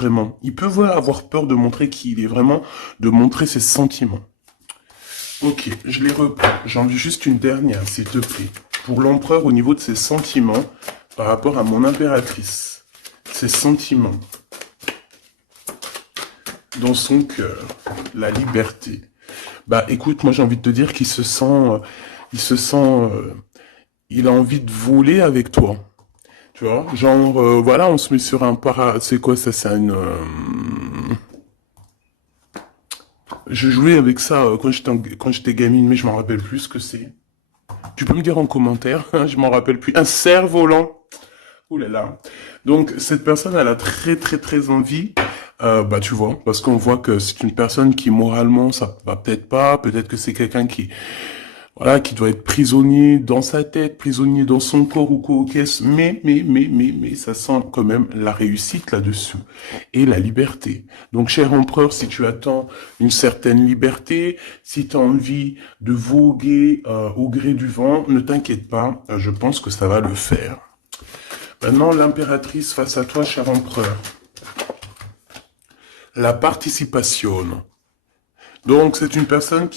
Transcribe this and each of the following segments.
vraiment. Il peut voilà, avoir peur de montrer qui il est vraiment, de montrer ses sentiments. Ok, je les reprends. J'en ai juste une dernière, s'il te plaît. Pour l'empereur, au niveau de ses sentiments, par rapport à mon impératrice. Ses sentiments. Dans son cœur. La liberté. Bah écoute, moi j'ai envie de te dire qu'il se sent... il a envie de voler avec toi. Tu vois, genre, voilà, on se met sur un C'est quoi ça? C'est une... Je jouais avec ça quand j'étais gamine, mais je m'en rappelle plus ce que c'est. Tu peux me dire en commentaire, hein, je m'en rappelle plus. Un cerf-volant. Ouh là là. Donc, cette personne, elle a très très très envie, bah tu vois, parce qu'on voit que c'est une personne qui moralement, ça va peut-être pas, peut-être que c'est quelqu'un qui, voilà, qui doit être prisonnier dans sa tête, prisonnier dans son corps ou quoi au caisse, mais, ça sent quand même la réussite là-dessus et la liberté. Donc, cher empereur, si tu attends une certaine liberté, si tu as envie de voguer au gré du vent, ne t'inquiète pas, je pense que ça va le faire. Maintenant, l'impératrice face à toi, cher empereur. La participation. Donc, c'est une personne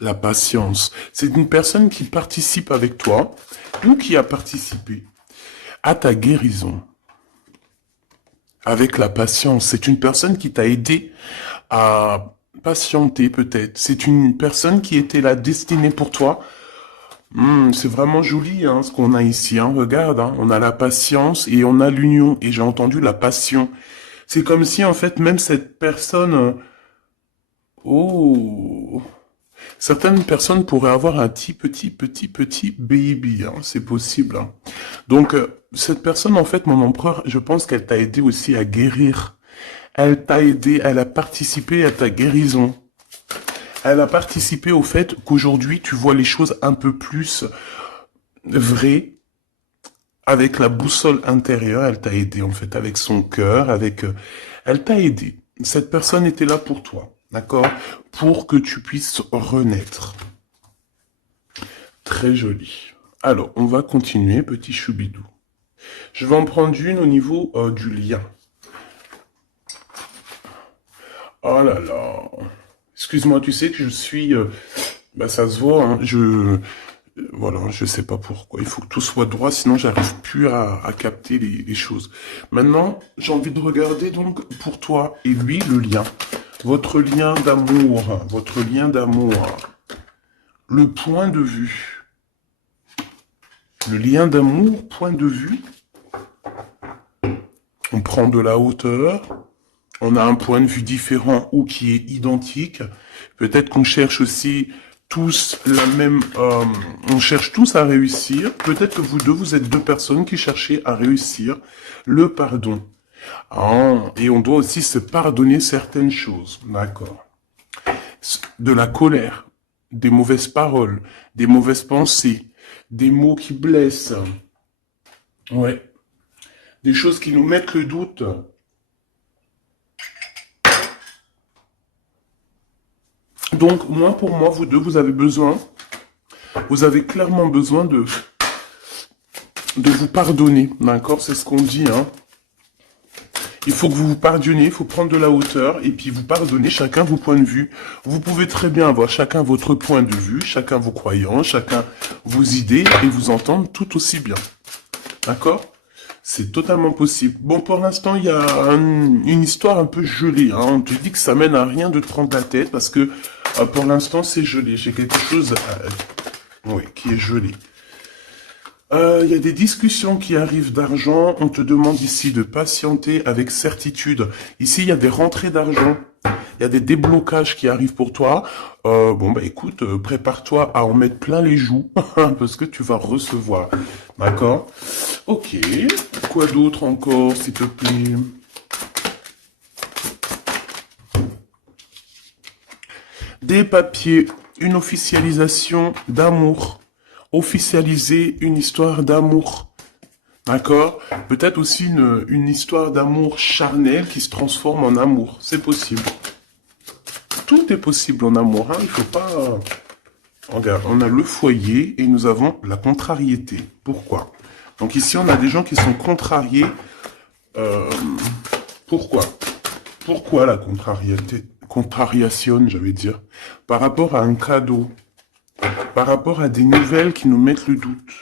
la patience. C'est une personne qui participe avec toi ou qui a participé à ta guérison. Avec la patience. C'est une personne qui t'a aidé à patienter peut-être. C'est une personne qui était là destinée pour toi. C'est vraiment joli hein, ce qu'on a ici. Hein. Regarde, hein, on a la patience et on a l'union. Et j'ai entendu la passion. C'est comme si en fait même cette personne... Oh, certaines personnes pourraient avoir un petit baby, hein, c'est possible. Hein. Donc, cette personne, en fait, mon empereur, je pense qu'elle t'a aidé aussi à guérir. Elle t'a aidé, elle a participé à ta guérison. Elle a participé au fait qu'aujourd'hui, tu vois les choses un peu plus vraies. Avec la boussole intérieure, elle t'a aidé, en fait, avec son cœur, elle t'a aidé. Cette personne était là pour toi. D'accord? Pour que tu puisses renaître. Très joli. Alors, on va continuer, petit choubidou. Je vais en prendre une au niveau du lien. Oh là là. Excuse-moi, tu sais que je suis... bah ça se voit, hein, voilà, je sais pas pourquoi. Il faut que tout soit droit, sinon j'arrive plus à capter les choses. Maintenant, j'ai envie de regarder donc pour toi et lui le lien. Votre lien d'amour, votre lien d'amour, le point de vue. Le lien d'amour, point de vue. On prend de la hauteur, on a un point de vue différent ou qui est identique. Peut-être qu'on cherche aussi tous la même... on cherche tous à réussir. Peut-être que vous deux, vous êtes deux personnes qui cherchez à réussir le pardon. Ah, et on doit aussi se pardonner certaines choses. D'accord. De la colère, des mauvaises paroles, des mauvaises pensées, des mots qui blessent. Ouais. Des choses qui nous mettent le doute. Donc, pour moi, vous deux, vous avez clairement besoin de vous pardonner. D'accord? C'est ce qu'on dit, hein. Il faut que vous vous pardonniez, il faut prendre de la hauteur et puis vous pardonner chacun vos points de vue. Vous pouvez très bien avoir chacun votre point de vue, chacun vos croyances, chacun vos idées et vous entendre tout aussi bien. D'accord? C'est totalement possible. Bon, pour l'instant, il y a une histoire un peu gelée. Hein. On te dit que ça mène à rien de te prendre la tête parce que pour l'instant, c'est gelé. J'ai quelque chose qui est gelé. Il y a des discussions qui arrivent d'argent. On te demande ici de patienter avec certitude. Ici, il y a des rentrées d'argent. Il y a des déblocages qui arrivent pour toi. Bon, bah écoute, prépare-toi à en mettre plein les joues parce que tu vas recevoir. D'accord? Ok. Quoi d'autre encore, s'il te plaît? Des papiers, une officialisation d'amour. Officialiser une histoire d'amour. D'accord? Peut-être aussi une histoire d'amour charnel qui se transforme en amour. C'est possible. Tout est possible en amour. Hein? Il faut pas... Regarde, on a le foyer et nous avons la contrariété. Pourquoi? Donc ici, on a des gens qui sont contrariés Pourquoi? Pourquoi la contrariation, j'allais dire, par rapport à un cadeau, par rapport à des nouvelles qui nous mettent le doute?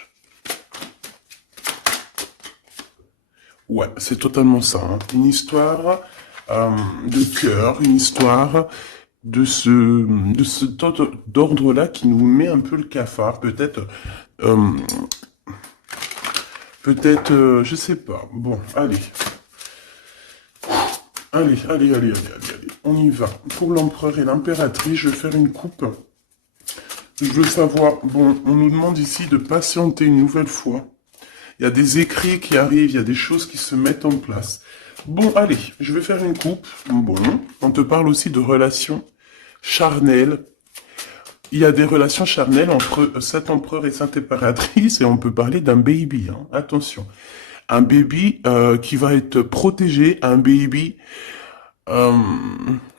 Ouais, c'est totalement ça. Hein. Une histoire de cœur, une histoire de ce d'ordre-là qui nous met un peu le cafard. Euh, je sais pas. Bon, allez. Allez. On y va. Pour l'empereur et l'impératrice, je vais faire une coupe. Je veux savoir, bon, on nous demande ici de patienter une nouvelle fois. Il y a des écrits qui arrivent, il y a des choses qui se mettent en place. Bon, allez, je vais faire une coupe. Bon, on te parle aussi de relations charnelles. Il y a des relations charnelles entre cet empereur et cette impératrice et on peut parler d'un baby. Hein. Attention, un baby qui va être protégé, un baby euh,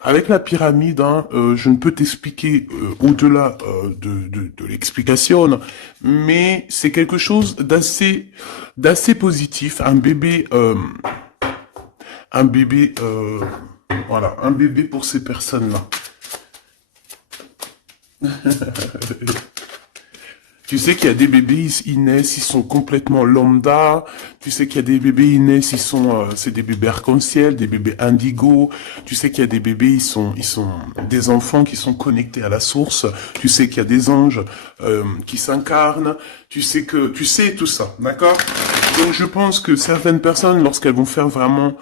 avec la pyramide. Hein, je ne peux t'expliquer au-delà de l'explication, mais c'est quelque chose d'assez positif. Un bébé, voilà, un bébé pour ces personnes-là. Tu sais qu'il y a des bébés, ils naissent, ils sont complètement lambda. Tu sais qu'il y a des bébés, ils naissent, c'est des bébés arc-en-ciel, des bébés indigo. Tu sais qu'il y a des bébés, ils sont des enfants qui sont connectés à la source. Tu sais qu'il y a des anges qui s'incarnent. Tu sais tout ça, d'accord? Donc je pense que certaines personnes, lorsqu'elles vont faire vraiment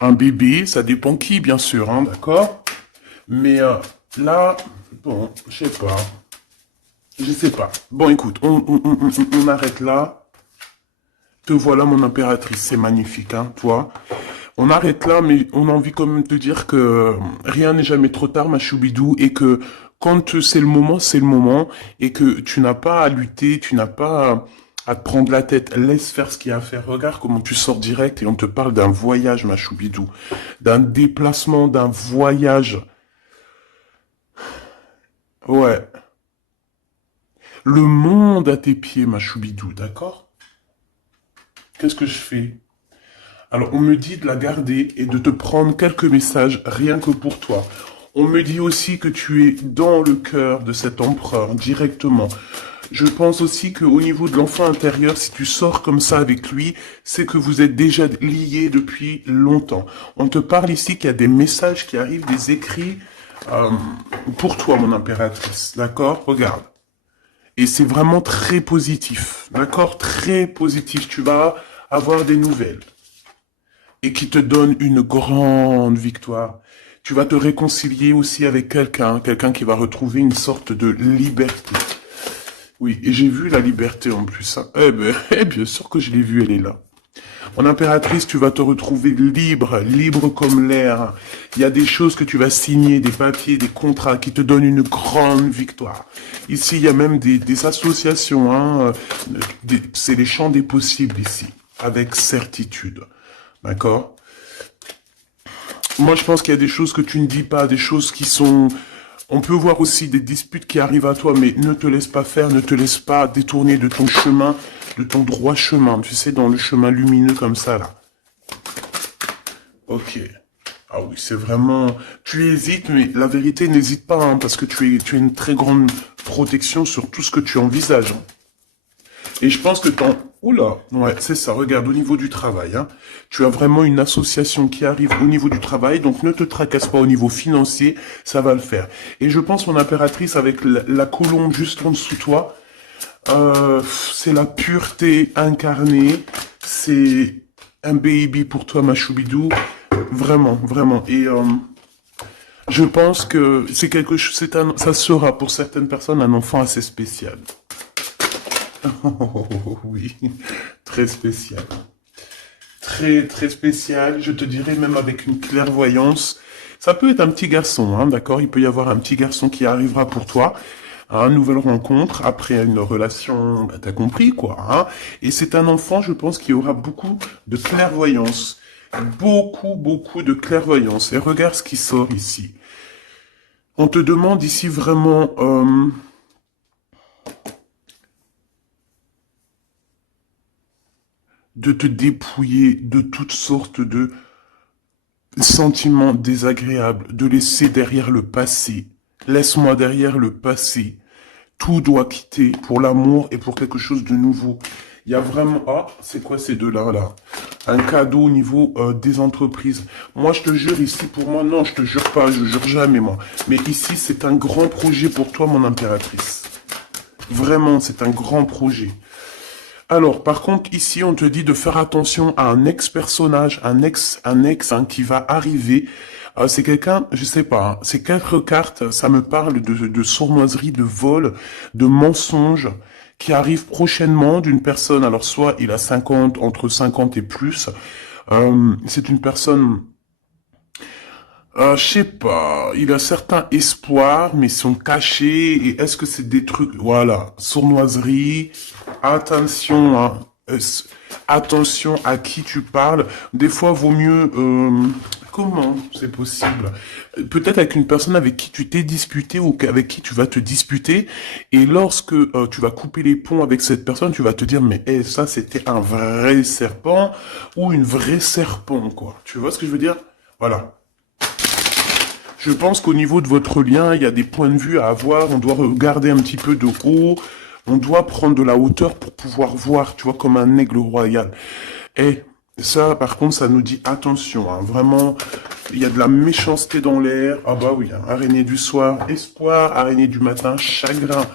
un bébé, ça dépend qui, bien sûr, hein, d'accord? Mais là, bon, je sais pas. Je sais pas. Bon, écoute, on arrête là. Te voilà, mon impératrice. C'est magnifique, hein, toi. On arrête là, mais on a envie quand même de dire que rien n'est jamais trop tard, ma choubidou, et que quand c'est le moment, et que tu n'as pas à lutter, tu n'as pas à te prendre la tête. Laisse faire ce qu'il y a à faire. Regarde comment tu sors direct et on te parle d'un voyage, ma choubidou. D'un déplacement, d'un voyage. Ouais. Le monde à tes pieds, ma choubidou, d'accord? Qu'est-ce que je fais? Alors, on me dit de la garder et de te prendre quelques messages rien que pour toi. On me dit aussi que tu es dans le cœur de cet empereur directement. Je pense aussi qu'au niveau de l'enfant intérieur, si tu sors comme ça avec lui, c'est que vous êtes déjà liés depuis longtemps. On te parle ici qu'il y a des messages qui arrivent, des écrits euh, pour toi, mon impératrice. D'accord? Regarde. Et c'est vraiment très positif, d'accord? Très positif. Tu vas avoir des nouvelles. Et qui te donne une grande victoire. Tu vas te réconcilier aussi avec quelqu'un qui va retrouver une sorte de liberté. Oui, et j'ai vu la liberté en plus. Hein. Bien sûr que je l'ai vue, elle est là. Mon impératrice, tu vas te retrouver libre, libre comme l'air. Il y a des choses que tu vas signer, des papiers, des contrats qui te donnent une grande victoire. Ici, il y a même des associations. Hein, c'est les champs des possibles ici, avec certitude. D'accord? Moi, je pense qu'il y a des choses que tu ne dis pas, des choses qui sont... On peut voir aussi des disputes qui arrivent à toi, mais ne te laisse pas faire, ne te laisse pas détourner de ton chemin, de ton droit chemin, tu sais, dans le chemin lumineux comme ça, là. Ok. Ah oui, c'est vraiment... Tu hésites, mais la vérité, n'hésite pas, hein, parce que tu as une très grande protection sur tout ce que tu envisages. Hein. Et je pense que Oula, ouais, c'est ça, regarde, au niveau du travail, hein, tu as vraiment une association qui arrive au niveau du travail, donc ne te tracasse pas au niveau financier, ça va le faire. Et je pense, mon impératrice, avec la colombe juste en dessous de toi, c'est la pureté incarnée, c'est un baby pour toi, ma choubidou, vraiment, vraiment. Et je pense que c'est quelque chose, ça sera pour certaines personnes un enfant assez spécial. Oh, oui, très spécial. Très, très spécial. Je te dirais même avec une clairvoyance. Ça peut être un petit garçon, hein, d'accord? Il peut y avoir un petit garçon qui arrivera pour toi. Une nouvelle rencontre, après une relation, bah, t'as compris, quoi. Hein? Et c'est un enfant, je pense, qui aura beaucoup de clairvoyance. Beaucoup, beaucoup de clairvoyance. Et regarde ce qui sort ici. On te demande ici vraiment... de te dépouiller de toutes sortes de sentiments désagréables, de laisser derrière le passé. Laisse-moi derrière le passé. Tout doit quitter pour l'amour et pour quelque chose de nouveau. Il y a vraiment... Ah, c'est quoi ces deux-là, là? Un cadeau au niveau des entreprises. Moi, je te jure, ici, pour moi, non, je te jure pas, je jure jamais, moi. Mais ici, c'est un grand projet pour toi, mon impératrice. Vraiment, c'est un grand projet. Alors, par contre, ici, on te dit de faire attention à un ex-personnage, un ex qui va arriver. C'est quelqu'un, je sais pas, hein, ces quatre cartes, ça me parle de sournoiserie, de vol, de mensonge qui arrive prochainement d'une personne. Alors, soit il a 50, entre 50 et plus. C'est une personne, je sais pas, il a certains espoirs, mais ils sont cachés. Et est-ce que c'est des trucs, voilà, sournoiserie, attention, hein, attention à qui tu parles. Des fois, vaut mieux, comment c'est possible? Peut-être avec une personne avec qui tu t'es disputé ou avec qui tu vas te disputer. Et lorsque tu vas couper les ponts avec cette personne, tu vas te dire, mais ça, c'était un vrai serpent ou une vraie serpent, quoi. Tu vois ce que je veux dire? Voilà. Je pense qu'au niveau de votre lien, il y a des points de vue à avoir. On doit regarder un petit peu de haut. On doit prendre de la hauteur pour pouvoir voir, tu vois, comme un aigle royal. Et ça, par contre, ça nous dit attention. Hein, vraiment, il y a de la méchanceté dans l'air. Ah bah oui, hein, araignée du soir, espoir. Araignée du matin, chagrin.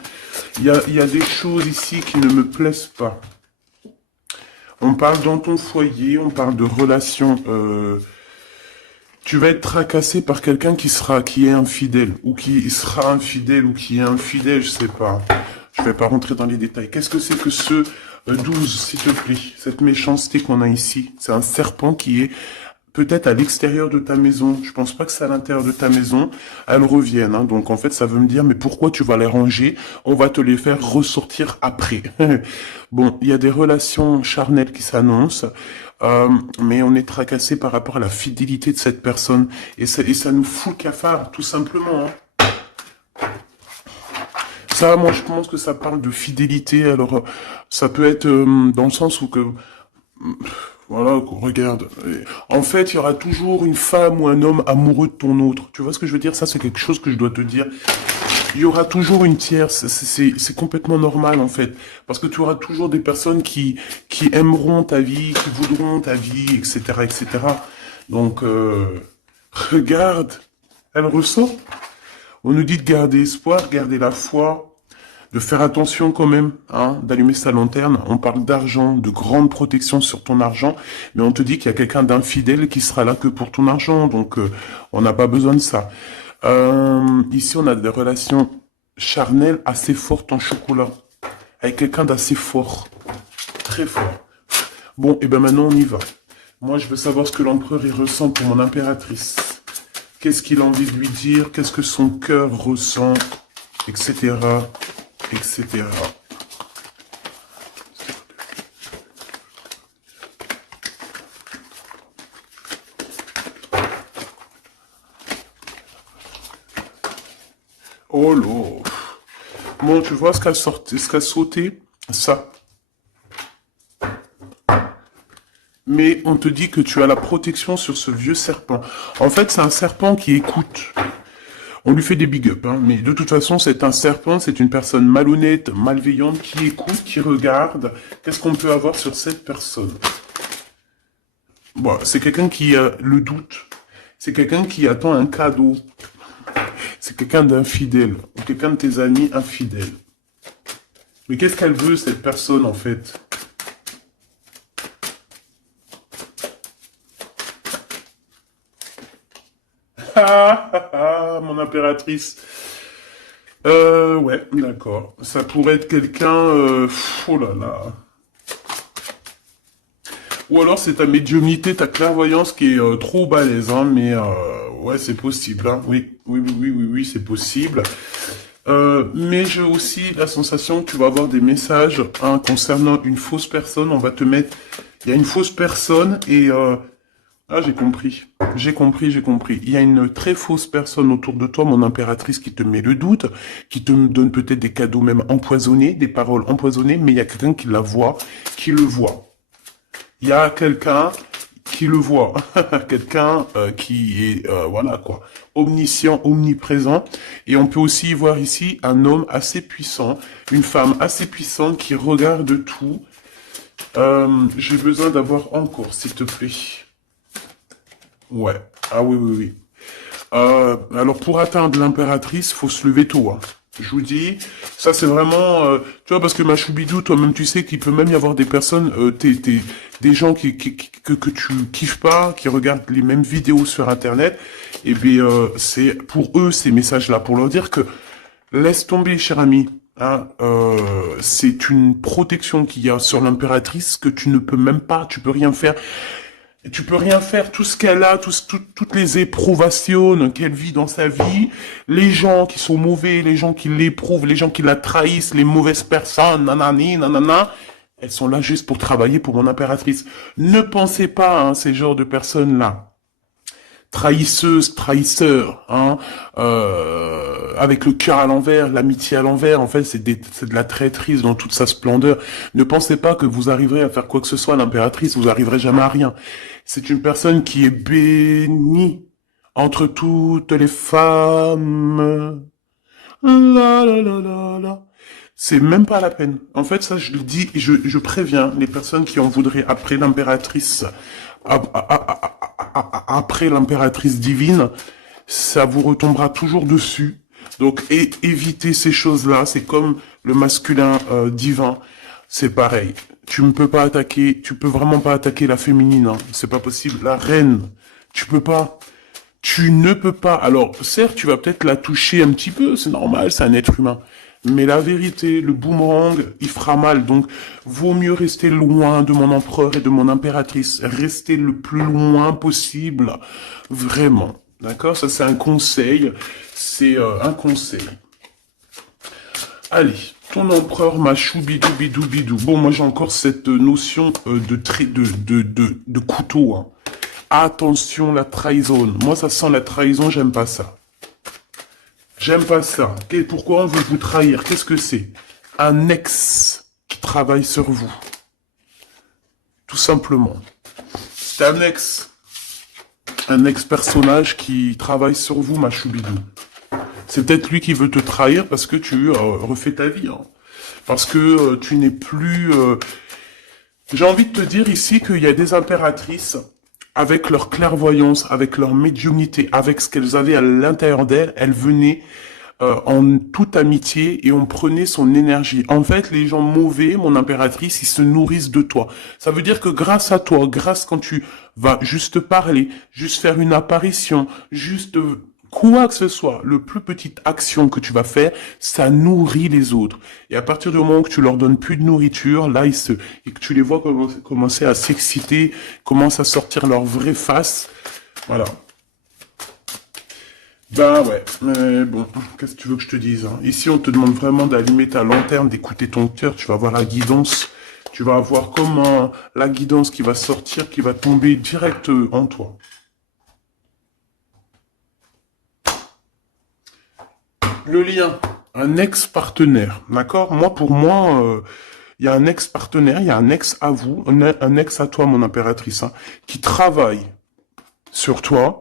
Il y a des choses ici qui ne me plaisent pas. On parle dans ton foyer, on parle de relations... tu vas être tracassé par quelqu'un qui est infidèle, ou qui sera infidèle, ou qui est infidèle, je sais pas. Je vais pas rentrer dans les détails. Qu'est-ce que c'est que ce 12, s'il te plaît? Cette méchanceté qu'on a ici. C'est un serpent qui est peut-être à l'extérieur de ta maison. Je pense pas que c'est à l'intérieur de ta maison. Elles reviennent. Hein. Donc en fait, ça veut me dire, mais pourquoi tu vas les ranger? On va te les faire ressortir après. Bon, il y a des relations charnelles qui s'annoncent. Mais on est tracassé par rapport à la fidélité de cette personne. Et ça nous fout le cafard, tout simplement. Hein. Ça, moi, je pense que ça parle de fidélité. Alors, ça peut être dans le sens où que... Voilà, regarde. En fait, il y aura toujours une femme ou un homme amoureux de ton autre. Tu vois ce que je veux dire? Ça, c'est quelque chose que je dois te dire. Il y aura toujours une tierce. C'est complètement normal, en fait. Parce que tu auras toujours des personnes qui aimeront ta vie, qui voudront ta vie, etc., etc. Donc, regarde. Elle ressort. On nous dit de garder espoir, garder la foi, de faire attention quand même, hein, d'allumer sa lanterne. On parle d'argent, de grande protection sur ton argent, mais on te dit qu'il y a quelqu'un d'infidèle qui sera là que pour ton argent, donc on n'a pas besoin de ça. Ici, on a des relations charnelles assez fortes en chocolat, avec quelqu'un d'assez fort, très fort. Bon, et ben maintenant on y va. Moi, je veux savoir ce que l'empereur y ressent pour mon impératrice. Qu'est-ce qu'il a envie de lui dire? Qu'est-ce que son cœur ressent? Etc. Etc. Oh là. Bon, tu vois ce qu'a sauté? Ça. Mais on te dit que tu as la protection sur ce vieux serpent. En fait, c'est un serpent qui écoute. On lui fait des big up, hein, mais de toute façon, c'est un serpent, c'est une personne malhonnête, malveillante, qui écoute, qui regarde. Qu'est-ce qu'on peut avoir sur cette personne? Bon, c'est quelqu'un qui a le doute. C'est quelqu'un qui attend un cadeau. C'est quelqu'un d'infidèle, ou quelqu'un de tes amis infidèles. Mais qu'est-ce qu'elle veut, cette personne, en fait? Mon impératrice. Ouais, d'accord. Ça pourrait être quelqu'un... oh là là. Ou alors c'est ta médiumnité, ta clairvoyance qui est trop balèze, hein, mais ouais, c'est possible. Hein. Oui, oui, oui, oui, oui, oui, c'est possible. Mais j'ai aussi la sensation que tu vas avoir des messages hein, concernant une fausse personne. On va te mettre... Il y a une fausse personne et... Ah, j'ai compris. J'ai compris, j'ai compris. Il y a une très fausse personne autour de toi, mon impératrice, qui te met le doute, qui te donne peut-être des cadeaux même empoisonnés, des paroles empoisonnées, mais il y a quelqu'un qui la voit, qui le voit. il y a quelqu'un qui le voit, quelqu'un qui est, voilà quoi, omniscient, omniprésent. Et on peut aussi voir ici un homme assez puissant, une femme assez puissante qui regarde tout. J'ai besoin d'avoir encore, s'il te plaît. Ouais. Ah oui, oui, oui. Alors pour atteindre l'impératrice, faut se lever tôt, hein. Je vous dis, ça c'est vraiment, tu vois, parce que ma choubidou, toi-même tu sais qu'il peut même y avoir des personnes, des gens que tu kiffes pas, qui regardent les mêmes vidéos sur internet, et bien c'est pour eux ces messages-là, pour leur dire que laisse tomber, cher ami. Hein, c'est une protection qu'il y a sur l'impératrice que tu ne peux même pas, tu peux rien faire. Et tu peux rien faire, tout ce qu'elle a, toutes les éprouvations qu'elle vit dans sa vie, les gens qui sont mauvais, les gens qui l'éprouvent, les gens qui la trahissent, les mauvaises personnes, nanani, nanana, elles sont là juste pour travailler pour mon impératrice. Ne pensez pas, hein, ces genres de personnes-là, trahisseuses, trahisseurs, hein, avec le cœur à l'envers, l'amitié à l'envers, en fait, c'est de la traîtrise dans toute sa splendeur. Ne pensez pas que vous arriverez à faire quoi que ce soit à l'impératrice, vous arriverez jamais à rien. C'est une personne qui est bénie entre toutes les femmes. La la la la la. C'est même pas la peine. En fait, ça, je le dis, je préviens les personnes qui en voudraient après l'impératrice, après l'impératrice divine, ça vous retombera toujours dessus. Donc, évitez ces choses-là. C'est comme le masculin divin. C'est pareil. Tu ne peux pas attaquer, tu peux vraiment pas attaquer la féminine. Hein. C'est pas possible. La reine, tu peux pas. Tu ne peux pas. Alors, certes, tu vas peut-être la toucher un petit peu. C'est normal, c'est un être humain. Mais la vérité, le boomerang, il fera mal. Donc, vaut mieux rester loin de mon empereur et de mon impératrice. Rester le plus loin possible. Vraiment. D'accord? Ça, c'est un conseil. C'est un conseil. Allez. Ton empereur m'a choubidou bidou bidou. Bon, moi, j'ai encore cette notion de couteau. Hein. Attention, la trahison. Moi, ça sent la trahison, j'aime pas ça. J'aime pas ça. Pourquoi on veut vous trahir? Qu'est-ce que c'est? Un ex qui travaille sur vous. Tout simplement. C'est un ex. Un ex-personnage qui travaille sur vous, ma choubidou. C'est peut-être lui qui veut te trahir parce que tu refais ta vie. Hein. Parce que tu n'es plus... J'ai envie de te dire ici qu'il y a des impératrices avec leur clairvoyance, avec leur médiumnité, avec ce qu'elles avaient à l'intérieur d'elles, elles venaient en toute amitié et on prenait son énergie. En fait, les gens mauvais, mon impératrice, ils se nourrissent de toi. Ça veut dire que grâce à toi, grâce quand tu vas juste parler, juste faire une apparition, juste quoi que ce soit, le plus petite action que tu vas faire, ça nourrit les autres. Et à partir du moment que tu leur donnes plus de nourriture, là, et que tu les vois commencer à s'exciter, commencent à sortir leur vraie face, voilà. Ben ouais, mais bon, qu'est-ce que tu veux que je te dise, hein? Ici, on te demande vraiment d'allumer ta lanterne, d'écouter ton cœur, tu vas voir la guidance, tu vas voir comment la guidance qui va sortir, qui va tomber direct en toi. Le lien, un ex-partenaire, d'accord? Moi, pour moi, il y a un ex-partenaire, il y a un ex à vous, un ex à toi, mon impératrice, hein, qui travaille sur toi.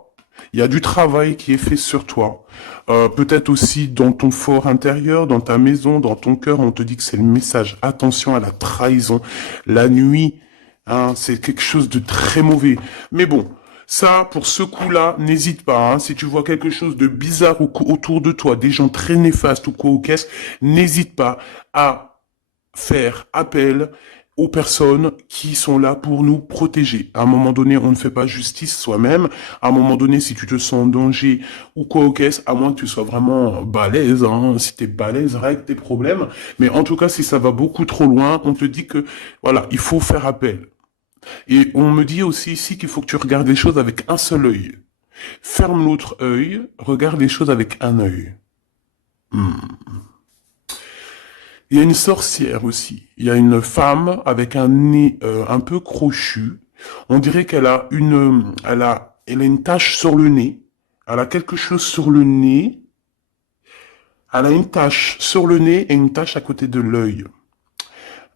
Il y a du travail qui est fait sur toi. Peut-être aussi dans ton fort intérieur, dans ta maison, dans ton cœur, on te dit que c'est le message. Attention à la trahison. La nuit, hein, c'est quelque chose de très mauvais. Mais bon, ça, pour ce coup-là, n'hésite pas. Hein, si tu vois quelque chose de bizarre autour de toi, des gens très néfastes ou quoi ou qu'est-ce, n'hésite pas à faire appel aux personnes qui sont là pour nous protéger. À un moment donné, on ne fait pas justice soi-même. À un moment donné, si tu te sens en danger ou quoi au caisse, à moins que tu sois vraiment balèze, hein, si t'es balèze, règle tes problèmes. Mais en tout cas, si ça va beaucoup trop loin, on te dit que, voilà, il faut faire appel. Et on me dit aussi ici qu'il faut que tu regardes les choses avec un seul œil. Ferme l'autre œil, regarde les choses avec un œil. Il y a une sorcière aussi. Il y a une femme avec un nez un peu crochu. On dirait qu'elle a elle a une tache sur le nez. Elle a quelque chose sur le nez. Elle a une tache sur le nez et une tache à côté de l'œil.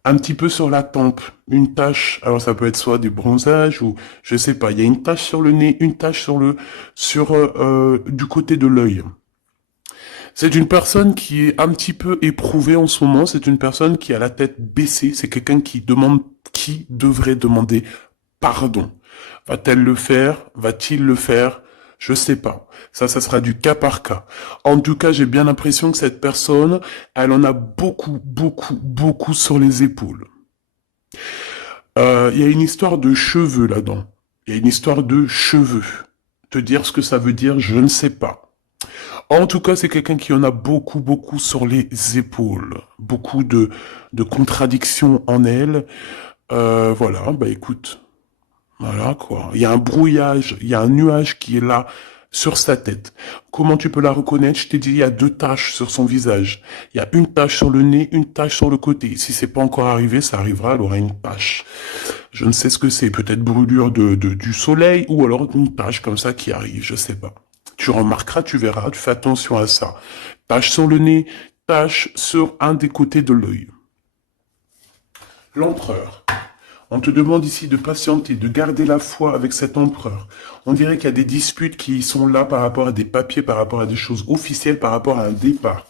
un petit peu sur la tempe, une tache. Alors ça peut être soit du bronzage ou je sais pas. Il y a une tache sur le nez, une tache sur du côté de l'œil. C'est une personne qui est un petit peu éprouvée en ce moment. C'est une personne qui a la tête baissée. C'est quelqu'un qui devrait demander pardon. Va-t-elle le faire? Va-t-il le faire? Je sais pas. Ça sera du cas par cas. En tout cas, j'ai bien l'impression que cette personne, elle en a beaucoup, beaucoup, beaucoup sur les épaules. Il y a une histoire de cheveux là-dedans. Il y a une histoire de cheveux. Te dire ce que ça veut dire, je ne sais pas. En tout cas, c'est quelqu'un qui en a beaucoup, beaucoup sur les épaules. Beaucoup de contradictions en elle. Voilà, bah écoute. Voilà, quoi. Il y a un brouillage, il y a un nuage qui est là, sur sa tête. Comment tu peux la reconnaître? Je t'ai dit, il y a 2 taches sur son visage. Il y a une tache sur le nez, une tache sur le côté. Si c'est pas encore arrivé, ça arrivera, elle aura une tache. Je ne sais ce que c'est. Peut-être brûlure du soleil, ou alors une tache comme ça qui arrive, je sais pas. Tu remarqueras, tu verras, tu fais attention à ça. Tache sur le nez, tache sur un des côtés de l'œil. L'empereur. On te demande ici de patienter, de garder la foi avec cet empereur. On dirait qu'il y a des disputes qui sont là par rapport à des papiers, par rapport à des choses officielles, par rapport à un départ.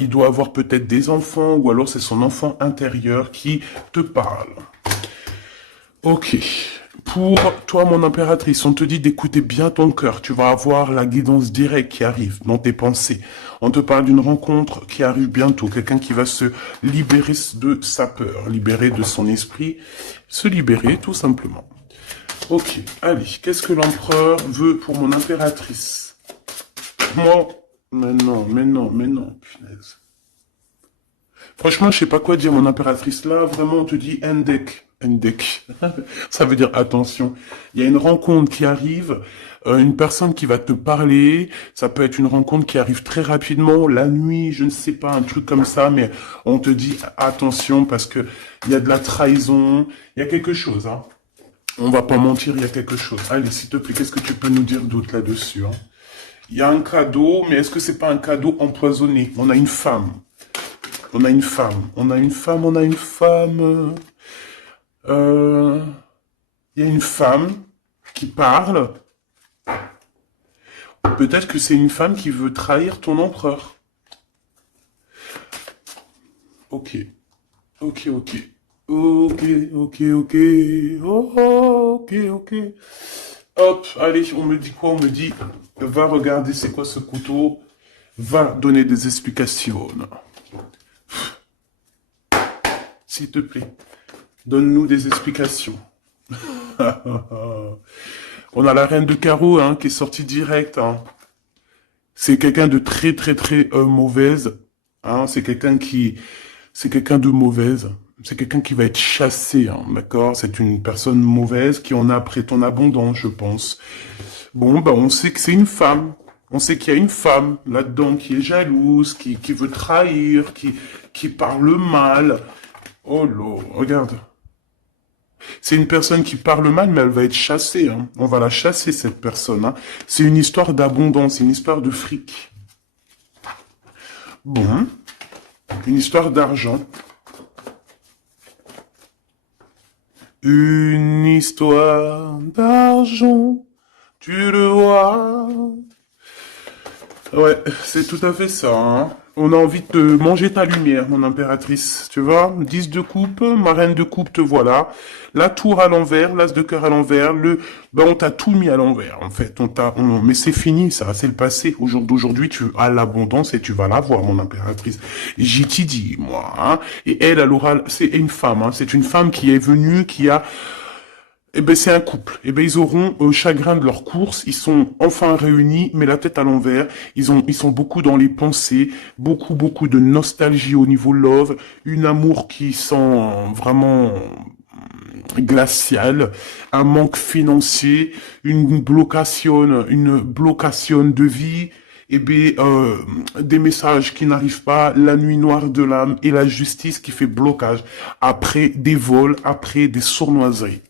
Il doit avoir peut-être des enfants, ou alors c'est son enfant intérieur qui te parle. Ok. Pour toi, mon impératrice, on te dit d'écouter bien ton cœur. Tu vas avoir la guidance directe qui arrive dans tes pensées. On te parle d'une rencontre qui arrive bientôt. Quelqu'un qui va se libérer de sa peur, libérer de son esprit, se libérer tout simplement. Ok, allez, qu'est-ce que l'empereur veut pour mon impératrice? Moi, mais non, punaise. Franchement, je sais pas quoi dire, mon impératrice. Là, vraiment, on te dit Endek. Endek. Ça veut dire attention. Il y a une rencontre qui arrive, une personne qui va te parler. Ça peut être une rencontre qui arrive très rapidement, la nuit, je ne sais pas, un truc comme ça, mais on te dit attention parce que il y a de la trahison, il y a quelque chose, hein. On va pas mentir, il y a quelque chose. Allez, s'il te plaît, qu'est-ce que tu peux nous dire d'autre là-dessus, hein? Il y a un cadeau, mais est-ce que c'est pas un cadeau empoisonné? On a une femme. On a une femme. On a une femme, on a une femme. Il y a une femme qui parle. Peut-être que c'est une femme qui veut trahir ton empereur. Ok. Ok, ok. Ok, ok, ok. Oh, ok, ok. Hop, allez, on me dit quoi? On me dit, va regarder c'est quoi ce couteau. Va donner des explications. S'il te plaît, donne-nous des explications. On a la reine de carreau hein, qui est sortie direct. Hein. C'est quelqu'un de très très très mauvaise. Hein. C'est quelqu'un de mauvaise. C'est quelqu'un qui va être chassé, hein, d'accord? C'est une personne mauvaise qui en a après ton abondance, je pense. Bon, bah on sait que c'est une femme. On sait qu'il y a une femme là-dedans qui est jalouse, qui veut trahir, qui parle mal. Oh là, regarde. C'est une personne qui parle mal, mais elle va être chassée. Hein. On va la chasser, cette personne. Hein. C'est une histoire d'abondance, une histoire de fric. Bon. Une histoire d'argent. Une histoire d'argent. Tu le vois. Ouais, c'est tout à fait ça. Hein. On a envie de manger ta lumière, mon impératrice. Tu vois, 10 de coupe, ma reine de coupe, te voilà. La tour à l'envers, l'as de cœur à l'envers, on t'a tout mis à l'envers, en fait. Mais c'est fini, ça, c'est le passé. Au jour d'aujourd'hui, tu as l'abondance et tu vas l'avoir, mon impératrice. J'y t'y dis, moi, hein. Et elle aura, c'est une femme, hein. C'est une femme qui est venue, qui a, eh ben, c'est un couple. Eh ben, ils auront chagrin de leur course. Ils sont enfin réunis, mais la tête à l'envers. Ils sont beaucoup dans les pensées, beaucoup de nostalgie au niveau love, une amour qui sent vraiment glacial, un manque financier, une blocation de vie. Eh bien, des messages qui n'arrivent pas, la nuit noire de l'âme et la justice qui fait blocage après des vols, après des sournoiseries.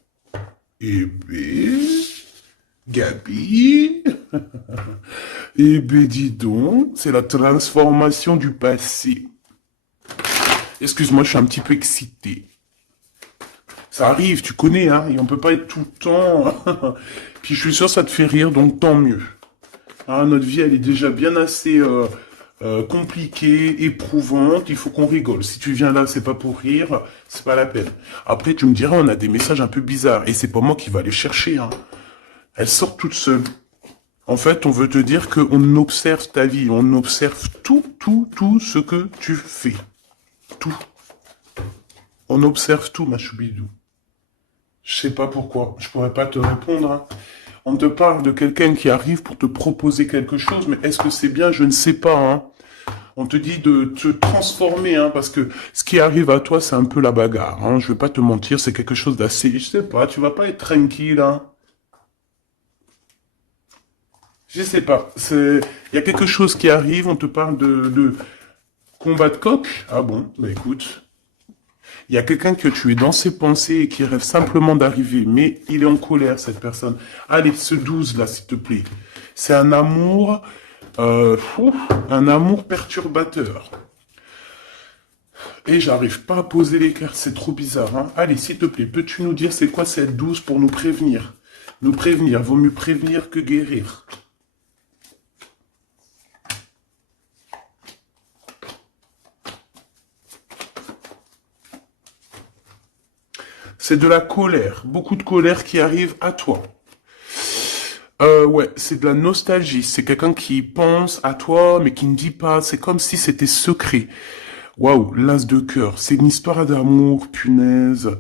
Eh ben, Gabi, eh ben dis donc, c'est la transformation du passé. Excuse-moi, je suis un petit peu excité. Ça arrive, tu connais, hein, et on peut pas être tout le temps. Puis je suis sûr que ça te fait rire, donc tant mieux. Hein, notre vie, elle est déjà bien assez compliquée, éprouvante. Il faut qu'on rigole. Si tu viens là, c'est pas pour rire, c'est pas la peine. Après, tu me diras, on a des messages un peu bizarres, et c'est pas moi qui va les chercher. Hein. Elles sortent toutes seules. En fait, on veut te dire qu'on observe ta vie, on observe tout ce que tu fais. Tout. On observe tout, ma choubidou. Je sais pas pourquoi, je pourrais pas te répondre. Hein. On te parle de quelqu'un qui arrive pour te proposer quelque chose, mais est-ce que c'est bien? Je ne sais pas. Hein. On te dit de te transformer, hein, parce que ce qui arrive à toi, c'est un peu la bagarre. Hein. Je vais pas te mentir, c'est quelque chose d'assez... Je sais pas, tu vas pas être tranquille. Hein. Je sais pas. Il y a quelque chose qui arrive, on te parle de combat de coq. Ah bon, bah écoute. Il y a quelqu'un que tu es dans ses pensées et qui rêve simplement d'arriver, mais il est en colère, cette personne. Allez, ce 12 là, s'il te plaît. C'est un amour perturbateur. Et j'arrive pas à poser les cartes, c'est trop bizarre. Hein. Allez, s'il te plaît, peux-tu nous dire c'est quoi cette 12 pour nous prévenir? Nous prévenir, vaut mieux prévenir que guérir. C'est de la colère, beaucoup de colère qui arrive à toi. Ouais, c'est de la nostalgie. C'est quelqu'un qui pense à toi, mais qui ne dit pas. C'est comme si c'était secret. Waouh, l'as de cœur. C'est une histoire d'amour, punaise.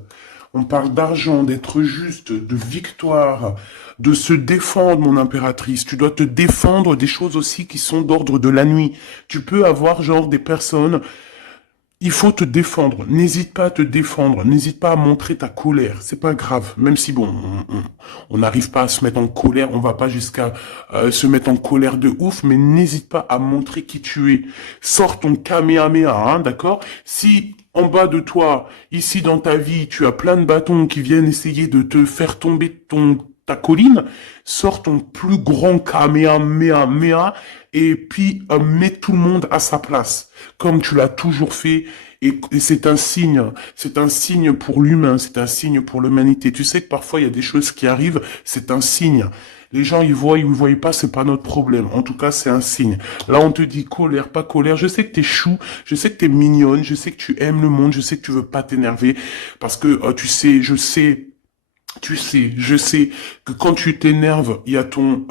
On parle d'argent, d'être juste, de victoire, de se défendre, mon impératrice. Tu dois te défendre des choses aussi qui sont d'ordre de la nuit. Tu peux avoir genre des personnes. Il faut te défendre. N'hésite pas à te défendre. N'hésite pas à montrer ta colère. C'est pas grave. Même si bon, on n'arrive pas à se mettre en colère, on va pas jusqu'à se mettre en colère de ouf, mais n'hésite pas à montrer qui tu es. Sors ton kamehameha, hein, d'accord? Si en bas de toi, ici dans ta vie, tu as plein de bâtons qui viennent essayer de te faire tomber ta colline, sors ton plus grand kamehameha et puis mets tout le monde à sa place, comme tu l'as toujours fait. Et c'est un signe pour l'humain, c'est un signe pour l'humanité. Tu sais que parfois il y a des choses qui arrivent, c'est un signe. Les gens, ils voient, ils ne voient pas, c'est pas notre problème. En tout cas, c'est un signe. Là, on te dit colère, pas colère. Je sais que t'es chou, je sais que t'es mignonne, je sais que tu aimes le monde, je sais que tu veux pas t'énerver. Parce que, je sais que quand tu t'énerves, il y a ton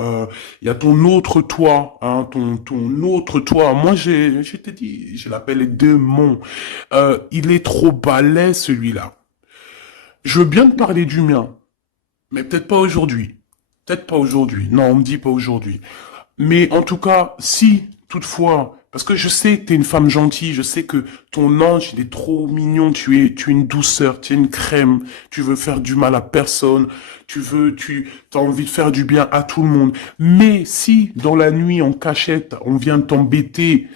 autre toi, hein, ton autre toi. Moi, je t'ai dit, je l'appelle les démons. Il est trop balèze, celui-là. Je veux bien te parler du mien, mais peut-être pas aujourd'hui. Peut-être pas aujourd'hui. Non, on me dit pas aujourd'hui. Mais en tout cas, si, toutefois, parce que je sais que t'es une femme gentille, je sais que ton ange, il est trop mignon, tu es une douceur, tu es une crème, tu veux faire du mal à personne, t'as envie de faire du bien à tout le monde. Mais si, dans la nuit, en cachette, on vient t'embêter,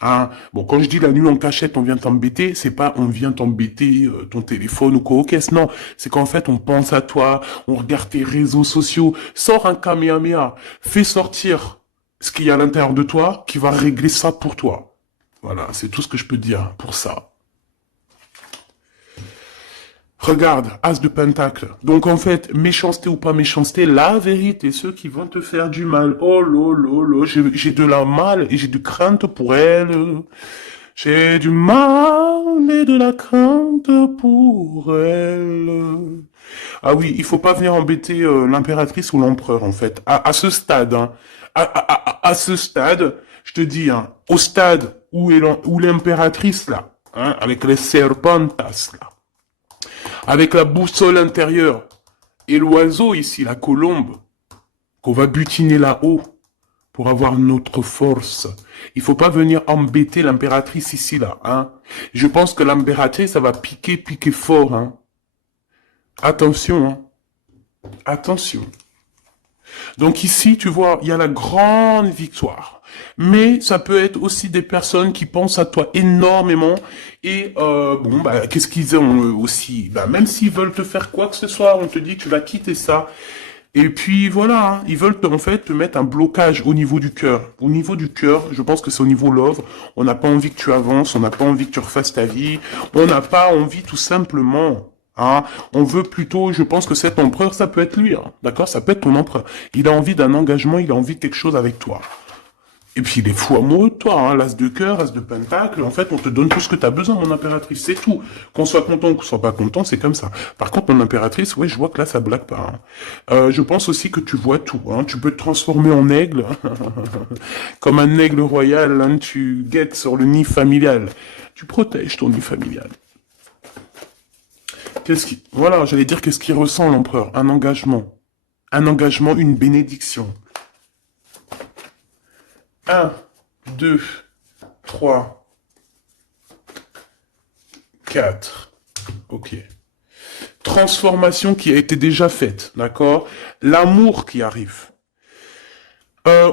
hein, bon, quand je dis la nuit en cachette, on vient t'embêter, c'est pas on vient t'embêter ton téléphone ou quoi au caisse, non. C'est qu'en fait, on pense à toi, on regarde tes réseaux sociaux, sors un kamehameha, fais sortir ce qu'il y a à l'intérieur de toi qui va régler ça pour toi. Voilà, c'est tout ce que je peux dire pour ça. Regarde, As de Pentacle. Donc en fait, méchanceté ou pas méchanceté, la vérité, ceux qui vont te faire du mal. Oh lolo, j'ai de la mal et j'ai de crainte pour elle. J'ai du mal et de la crainte pour elle. Ah oui, il faut pas venir embêter l'impératrice ou l'empereur en fait. À ce stade, hein, à ce stade, je te dis, hein, au stade où l'impératrice là, hein, avec les serpentas là, avec la boussole intérieure et l'oiseau ici, la colombe, qu'on va butiner là-haut pour avoir notre force. Il faut pas venir embêter l'impératrice ici, là, hein. Je pense que l'impératrice, ça va piquer fort, hein. Attention, hein. Attention. Donc ici, tu vois, il y a la grande victoire. Mais ça peut être aussi des personnes qui pensent à toi énormément. Et bon, bah, qu'est-ce qu'ils ont aussi? Bah, même s'ils veulent te faire quoi que ce soit, on te dit tu vas quitter ça. Et puis voilà, hein, ils veulent en fait te mettre un blocage au niveau du cœur. Au niveau du cœur, je pense que c'est au niveau love. On n'a pas envie que tu avances, on n'a pas envie que tu refasses ta vie, on n'a pas envie tout simplement. Hein, on veut plutôt, je pense que cet empereur, ça peut être lui, hein, d'accord? Ça peut être ton empereur. Il a envie d'un engagement, il a envie de quelque chose avec toi. Et puis il est fou amoureux de toi, hein, l'as de cœur, as de pentacle, en fait on te donne tout ce que tu as besoin, mon impératrice, c'est tout. Qu'on soit content ou qu'on soit pas content, c'est comme ça. Par contre, mon impératrice, ouais, je vois que là ça blague pas. Hein. Je pense aussi que tu vois tout, hein. Tu peux te transformer en aigle, comme un aigle royal, hein, tu guettes sur le nid familial. Tu protèges ton nid familial. Voilà, j'allais dire qu'est-ce qu'il ressent l'empereur, un engagement. Un engagement, une bénédiction. Un, 2, 3, 4. Ok. Transformation qui a été déjà faite, d'accord? L'amour qui arrive.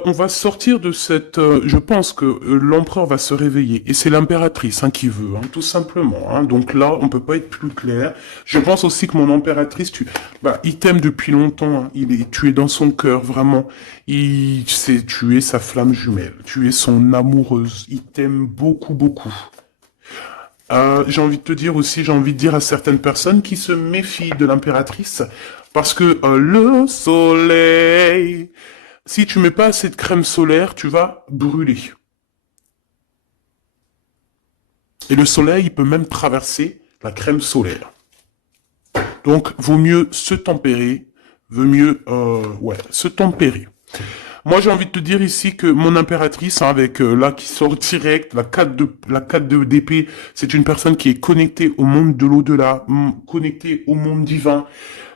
On va sortir de cette... je pense que l'empereur va se réveiller. Et c'est l'impératrice hein, qui veut, hein, tout simplement. Hein. Donc là, on peut pas être plus clair. Je pense aussi que mon impératrice, il t'aime depuis longtemps. Hein. Tu es dans son cœur, vraiment. Tu es sa flamme jumelle. Tu es son amoureuse. Il t'aime beaucoup, beaucoup. J'ai envie de te dire aussi, j'ai envie de dire à certaines personnes qui se méfient de l'impératrice, parce que le soleil... Si tu mets pas assez de crème solaire, tu vas brûler. Et le soleil, il peut même traverser la crème solaire. Donc, vaut mieux se tempérer, se tempérer. Moi, j'ai envie de te dire ici que mon impératrice, hein, avec là qui sort direct, la 4 d'épée, c'est une personne qui est connectée au monde de l'au-delà, connectée au monde divin.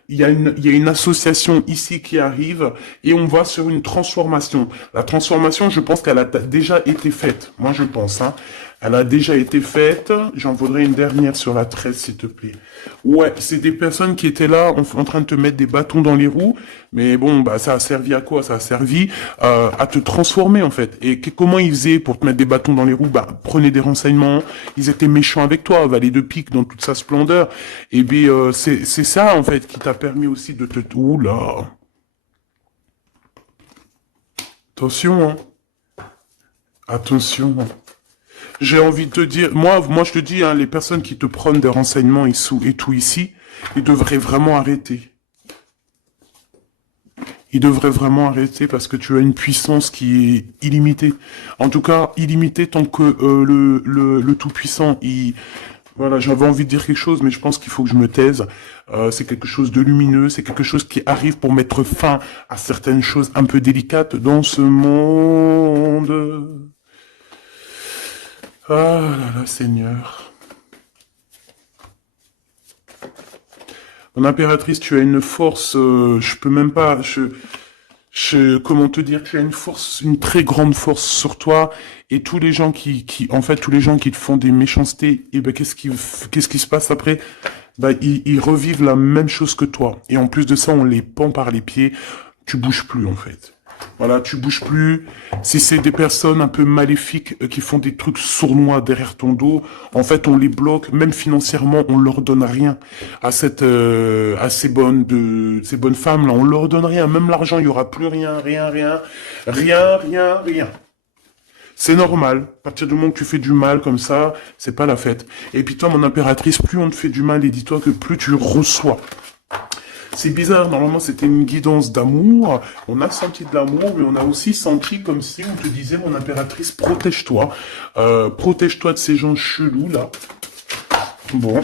Il y a une association ici qui arrive et on va sur une transformation. La transformation, je pense qu'elle a déjà été faite. Moi, je pense, hein. Elle a déjà été faite. J'en voudrais une dernière sur la 13, s'il te plaît. Ouais, c'est des personnes qui étaient là en train de te mettre des bâtons dans les roues. Mais bon, bah, ça a servi à quoi? Ça a servi à te transformer, en fait. Et comment ils faisaient pour te mettre des bâtons dans les roues? Bah, prenez des renseignements. Ils étaient méchants avec toi, valet de pique dans toute sa splendeur. Et bien, c'est ça, en fait, qui t'a permis aussi de te... Oula. Attention, hein. Attention. J'ai envie de te dire, moi je te dis, hein, les personnes qui te prennent des renseignements et tout ici, ils devraient vraiment arrêter. Ils devraient vraiment arrêter parce que tu as une puissance qui est illimitée. En tout cas, illimitée tant que le Tout-Puissant, Voilà, j'avais envie de dire quelque chose, mais je pense qu'il faut que je me taise. C'est quelque chose de lumineux, c'est quelque chose qui arrive pour mettre fin à certaines choses un peu délicates dans ce monde. Ah là là, Seigneur. Mon impératrice, tu as une force, je peux même pas, comment te dire, tu as une force, une très grande force sur toi, et tous les gens en fait, tous les gens qui te font des méchancetés, et ben, qu'est-ce qui se passe après? Bah, ils revivent la même chose que toi. Et en plus de ça, on les pend par les pieds, tu bouges plus, en fait. Voilà, tu bouges plus. Si c'est des personnes un peu maléfiques qui font des trucs sournois derrière ton dos, en fait, on les bloque. Même financièrement, on leur donne rien à ces bonnes femmes là. On leur donne rien. Même l'argent, il y aura plus rien, rien. C'est normal. À partir du moment que tu fais du mal comme ça, c'est pas la fête. Et puis toi, mon impératrice, plus on te fait du mal, et dis-toi que plus tu reçois. C'est bizarre, normalement c'était une guidance d'amour, on a senti de l'amour, mais on a aussi senti comme si on te disait, mon impératrice, protège-toi, protège-toi de ces gens chelous là. Bon,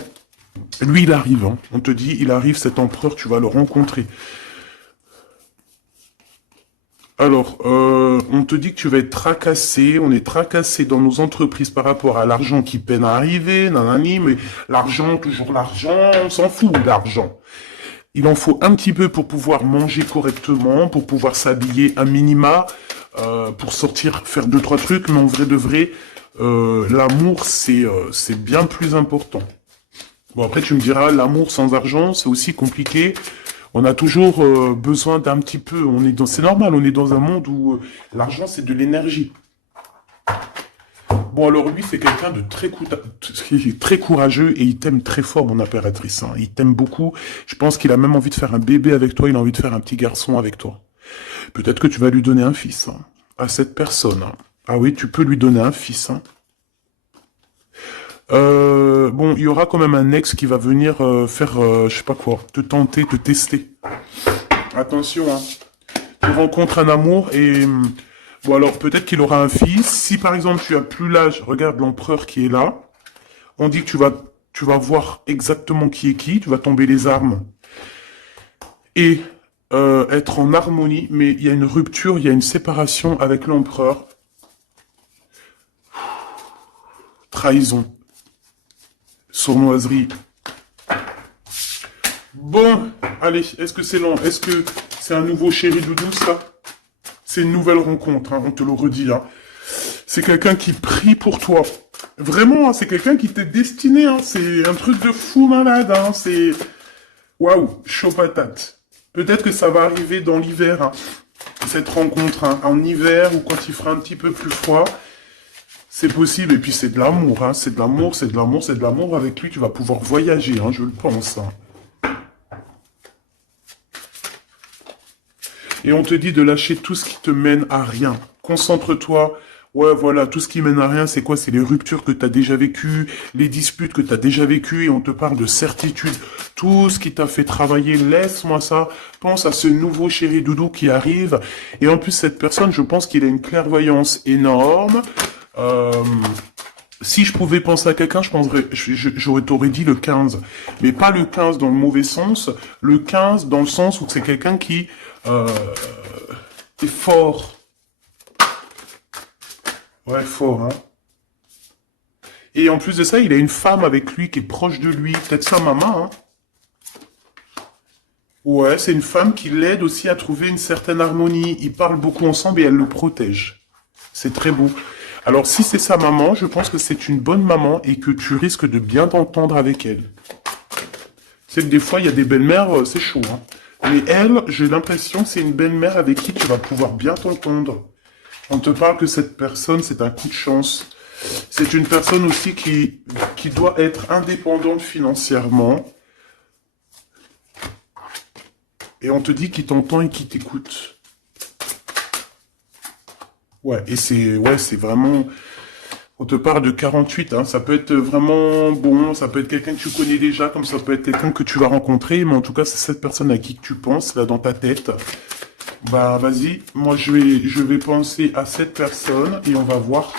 lui il arrive, hein. On te dit, il arrive, cet empereur, tu vas le rencontrer. Alors, on te dit que tu vas être tracassé, on est tracassé dans nos entreprises par rapport à l'argent qui peine à arriver, nanani, mais l'argent, toujours l'argent, on s'en fout de l'argent. Il en faut un petit peu pour pouvoir manger correctement, pour pouvoir s'habiller un minima, pour sortir, faire 2-3 trucs, mais en vrai de vrai, l'amour, c'est bien plus important. Bon, après, tu me diras, l'amour sans argent, c'est aussi compliqué. On a toujours besoin d'un petit peu, c'est normal, on est dans un monde où l'argent, c'est de l'énergie. Bon, alors lui, c'est quelqu'un de très courageux et il t'aime très fort, mon impératrice. Hein. Il t'aime beaucoup. Je pense qu'il a même envie de faire un bébé avec toi. Il a envie de faire un petit garçon avec toi. Peut-être que tu vas lui donner un fils hein, à cette personne. Hein. Ah oui, tu peux lui donner un fils. Hein. Bon, il y aura quand même un ex qui va venir faire, je sais pas quoi, te tenter, te tester. Attention, hein. Tu rencontres un amour et... bon, alors peut-être qu'il aura un fils. Si par exemple tu as plus l'âge, regarde l'empereur qui est là. On dit que tu vas voir exactement qui est qui, tu vas tomber les armes. Et être en harmonie, mais il y a une rupture, il y a une séparation avec l'empereur. Trahison. Sournoiserie. Bon, allez, est-ce que c'est long? Est-ce que c'est un nouveau chéri doudou, ça? C'est une nouvelle rencontre, hein, on te le redit. Hein. C'est quelqu'un qui prie pour toi. Vraiment, hein, c'est quelqu'un qui t'est destiné. Hein. C'est un truc de fou malade. Hein. C'est... waouh, chaud patate. Peut-être que ça va arriver dans l'hiver, hein, cette rencontre. Hein, en hiver ou quand il fera un petit peu plus froid. C'est possible. Et puis c'est de l'amour. Hein. C'est de l'amour, c'est de l'amour, c'est de l'amour. Avec lui, tu vas pouvoir voyager, hein, je le pense. Hein. Et on te dit de lâcher tout ce qui te mène à rien. Concentre-toi. Ouais, voilà, tout ce qui mène à rien, c'est quoi? C'est les ruptures que tu as déjà vécues, les disputes que tu as déjà vécues, et on te parle de certitude. Tout ce qui t'a fait travailler, laisse-moi ça. Pense à ce nouveau chéri doudou qui arrive. Et en plus, cette personne, je pense qu'il a une clairvoyance énorme. Si je pouvais penser à quelqu'un, j'aurais dit le 15. Mais pas le 15 dans le mauvais sens, le 15 dans le sens où c'est quelqu'un qui est fort. Ouais, fort, hein. Et en plus de ça, il a une femme avec lui qui est proche de lui, peut-être sa maman, hein. Ouais, c'est une femme qui l'aide aussi à trouver une certaine harmonie. Ils parlent beaucoup ensemble et elle le protège. C'est très beau. Alors, si c'est sa maman, je pense que c'est une bonne maman et que tu risques de bien t'entendre avec elle. C'est que des fois, il y a des belles-mères, c'est chaud, hein. Mais elle, j'ai l'impression que c'est une belle-mère avec qui tu vas pouvoir bien t'entendre. On te parle que cette personne, c'est un coup de chance. C'est une personne aussi qui doit être indépendante financièrement. Et on te dit qu'il t'entend et qu'il t'écoute. Ouais, et c'est vraiment... On te parle de 48, hein. Ça peut être vraiment bon, ça peut être quelqu'un que tu connais déjà, comme ça peut être quelqu'un que tu vas rencontrer, mais en tout cas, c'est cette personne à qui tu penses, là, dans ta tête. Bah, vas-y, moi, je vais penser à cette personne, et on va voir.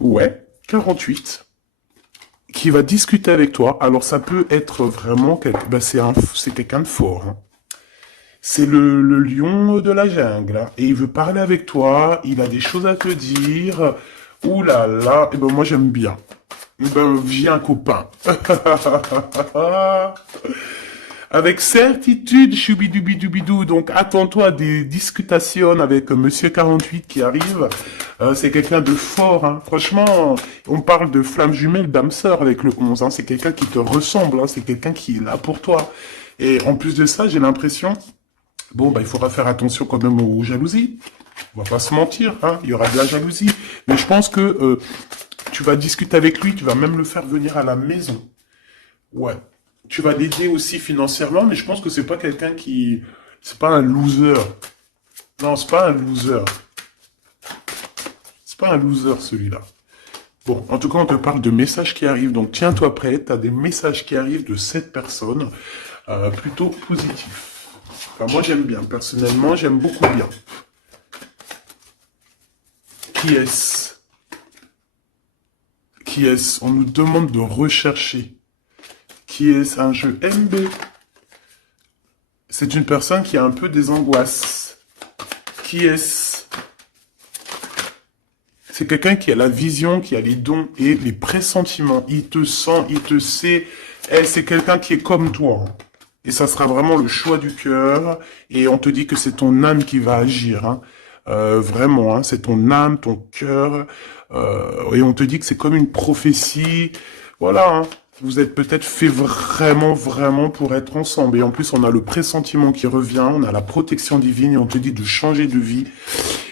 Ouais, 48. Qui va discuter avec toi. Alors, ça peut être vraiment... Bah, c'est quelqu'un de fort, hein. C'est le lion de la jungle, hein. Et il veut parler avec toi, il a des choses à te dire. Ouh là là, et ben moi j'aime bien. Ben viens copain. Avec certitude, choubidoubidoubidou. Donc attends-toi à des discutations avec Monsieur 48 qui arrive. C'est quelqu'un de fort, hein. Franchement, on parle de flamme jumelle, d'âme sœur avec le 11. Hein. C'est quelqu'un qui te ressemble, hein. C'est quelqu'un qui est là pour toi. Et en plus de ça, j'ai l'impression... Bon, bah, il faudra faire attention quand même aux jalousies. On va pas se mentir, hein. Il y aura de la jalousie. Mais je pense que tu vas discuter avec lui, tu vas même le faire venir à la maison. Ouais. Tu vas l'aider aussi financièrement, mais je pense que c'est pas quelqu'un qui... C'est pas un loser. Non, c'est pas un loser. C'est pas un loser, celui-là. Bon, en tout cas, on te parle de messages qui arrivent. Donc, tiens-toi prêt. T'as des messages qui arrivent de cette personne. Plutôt positifs. Enfin, moi, j'aime bien. Personnellement, j'aime beaucoup bien. Qui est-ce? Qui est-ce? On nous demande de rechercher. Qui est-ce? Un jeu MB. C'est une personne qui a un peu des angoisses. Qui est-ce? C'est quelqu'un qui a la vision, qui a les dons et les pressentiments. Il te sent, il te sait. C'est quelqu'un qui est comme toi. Et ça sera vraiment le choix du cœur. Et on te dit que c'est ton âme qui va agir. Hein. Vraiment, hein, c'est ton âme, ton cœur. Et on te dit que c'est comme une prophétie. Voilà, hein. Vous êtes peut-être fait vraiment pour être ensemble. Et en plus, on a le pressentiment qui revient. On a la protection divine. Et on te dit de changer de vie.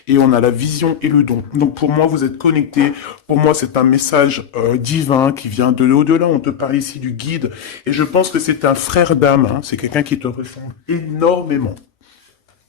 et on a la vision et le don. Donc pour moi, vous êtes connectés. Pour moi, c'est un message divin qui vient de l'au-delà. On te parle ici du guide et je pense que c'est un frère d'âme. Hein. C'est quelqu'un qui te ressemble énormément.